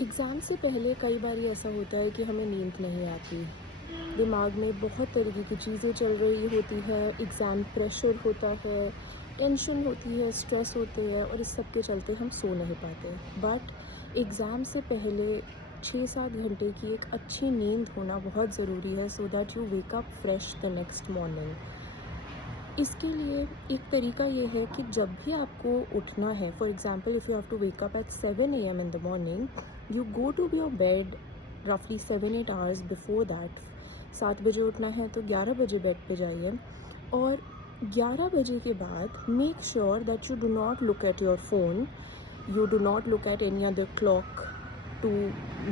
Exam से पहले कई बार ऐसा होता है कि हमें नींद नहीं आती। दिमाग में बहुत तरीके की चीज़ें चल रही होती है, एग्ज़ाम प्रेशर होता है, टेंशन होती है, स्ट्रेस होते हैं और इस सब के चलते हम सो नहीं पाते। बट एग्ज़ाम से पहले 6-7 घंटे की एक अच्छी नींद होना बहुत ज़रूरी है so that you wake up fresh the next morning. इसके लिए एक तरीका ये है कि जब भी आपको उठना है, for example if you have to wake up at 7 AM in the morning, you go to your bed रफली 7-8 आवर्स बिफोर दैट। 7 बजे उठना है तो 11 बजे बेड पे जाइए और 11 बजे के बाद make sure that you do not look at your phone, you do not look at any other clock to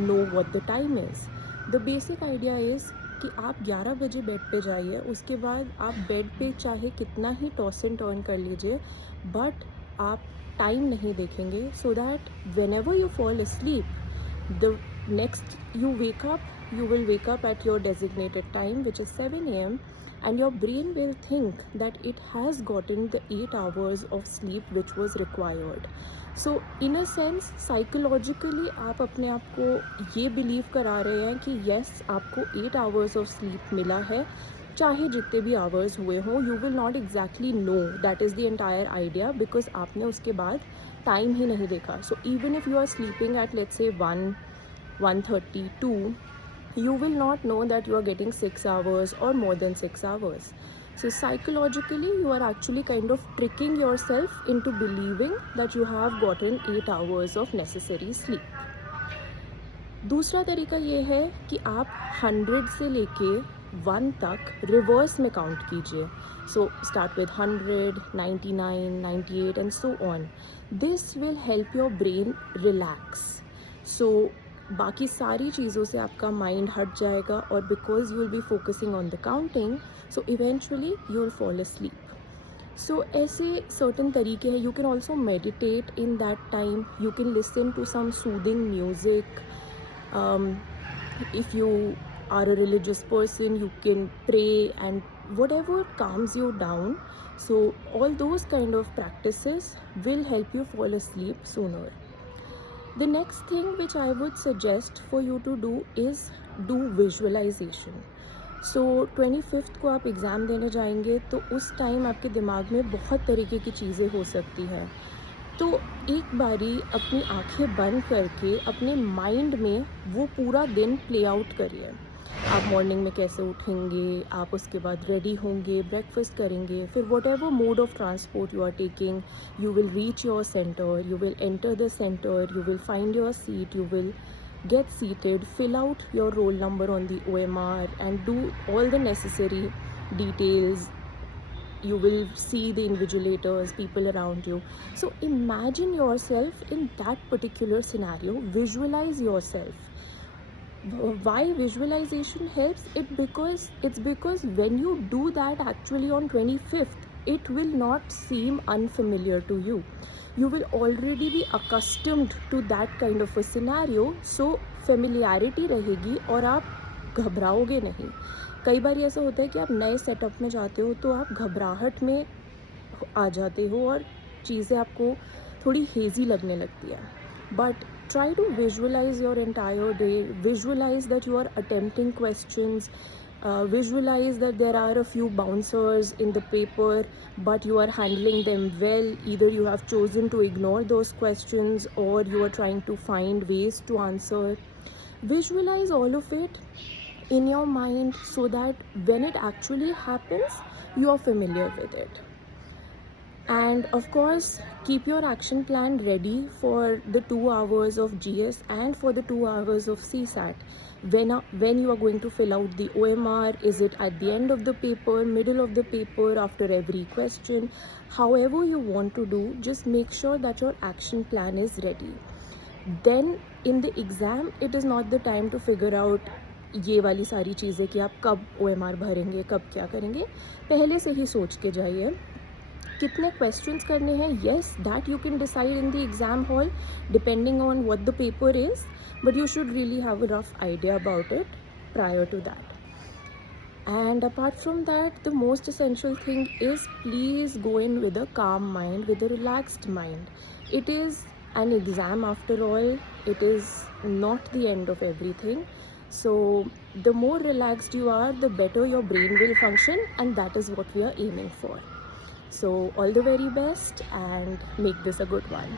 know what the time is. The basic idea is कि आप 11 बजे बेड पे जाइए, उसके बाद आप बेड पे चाहे कितना ही टॉस एंड टर्न कर लीजिए बट आप टाइम नहीं देखेंगे so that when ever you fall asleep the next you will wake up at your designated time, which is 7 AM, and your brain will think that it has gotten the 8 hours of sleep which was required. So in a sense psychologically आप अपने आप को ये believe करा रहे हैं कि yes आपको 8 hours of sleep मिला है, चाहे जितने भी आवर्स हुए हों। You will not exactly know, that is the entire idea, because आपने उसके बाद टाइम ही नहीं देखा। So even if you are sleeping at let's say 1:30, 2, you will not know that you are getting 6 hours or more than 6 hours. So psychologically you are actually kind of tricking yourself into believing that you have gotten 8 hours of necessary sleep. दूसरा तरीका ये है कि आप 100 से लेके 1 तक reverse में काउंट कीजिए। So start with 100, 99, 98 and so on. This will help your brain relax. So बाकी सारी चीज़ों से आपका माइंड हट जाएगा और because you will be focusing on the counting, so eventually you will fall asleep. So ऐसे सर्टन तरीके हैं। You can also meditate in that time, you can listen to some soothing music. If you are a religious person, you can pray and whatever calms you down. So all those kind of practices will help you fall asleep sooner. The next thing which I would suggest for you to do is do visualization. So 25th को आप exam देने जाएंगे तो उस time आपके दिमाग में बहुत तरीके की चीज़ें हो सकती हैं। तो एक बारी अपनी आंखें बंद करके अपने माइंड में वो पूरा दिन प्ले आउट करिए। आप मॉर्निंग में कैसे उठेंगे, आप उसके बाद रेडी होंगे, ब्रेकफास्ट करेंगे, फिर whatever mode of transport you are taking, you will reach your centre, you will enter the centre, you will find your seat, you will get seated, fill out your roll number on the OMR and do all the necessary details. You will see the invigilators, people around you. So imagine yourself in that particular scenario, visualize yourself. Why visualization helps? It's because when you do that actually on 25th, it will not seem unfamiliar to you. You will already be accustomed to that kind of a scenario, so familiarity रहेगी और आप घबराओगे नहीं। कई बार ऐसा होता है कि आप नए सेटअप में जाते हो तो आप घबराहट में आ जाते हो और चीज़ें आपको थोड़ी हेज़ी लगने लगती है। But try to visualize your entire day, visualize that you are attempting questions, visualize that there are a few bouncers in the paper but you are handling them well. Either you have chosen to ignore those questions or you are trying to find ways to answer. Visualize all of it in your mind so that when it actually happens you are familiar with it. And of course keep your action plan ready for the 2 hours of GS and for the 2 hours of CSAT. When you are going to fill out the OMR, is it at the end of the paper, middle of the paper, after every question? However you want to do, just make sure that your action plan is ready. Then in the exam it is not the time to figure out ये वाली सारी चीज़ें कि आप कब OMR भरेंगे, कब क्या करेंगे। पहले से ही सोच के जाइए कितने क्वेश्चंस करने हैं। Yes, that you can decide in the exam hall depending on what the paper is, but you should really have a rough idea about it prior to that. And apart from that, the most essential thing is please go in with a calm mind, with a relaxed mind. It is An exam, after all, it is not the end of everything. So the more relaxed you are, the better your brain will function, and that is what we are aiming for. So all the very best, and make this a good one.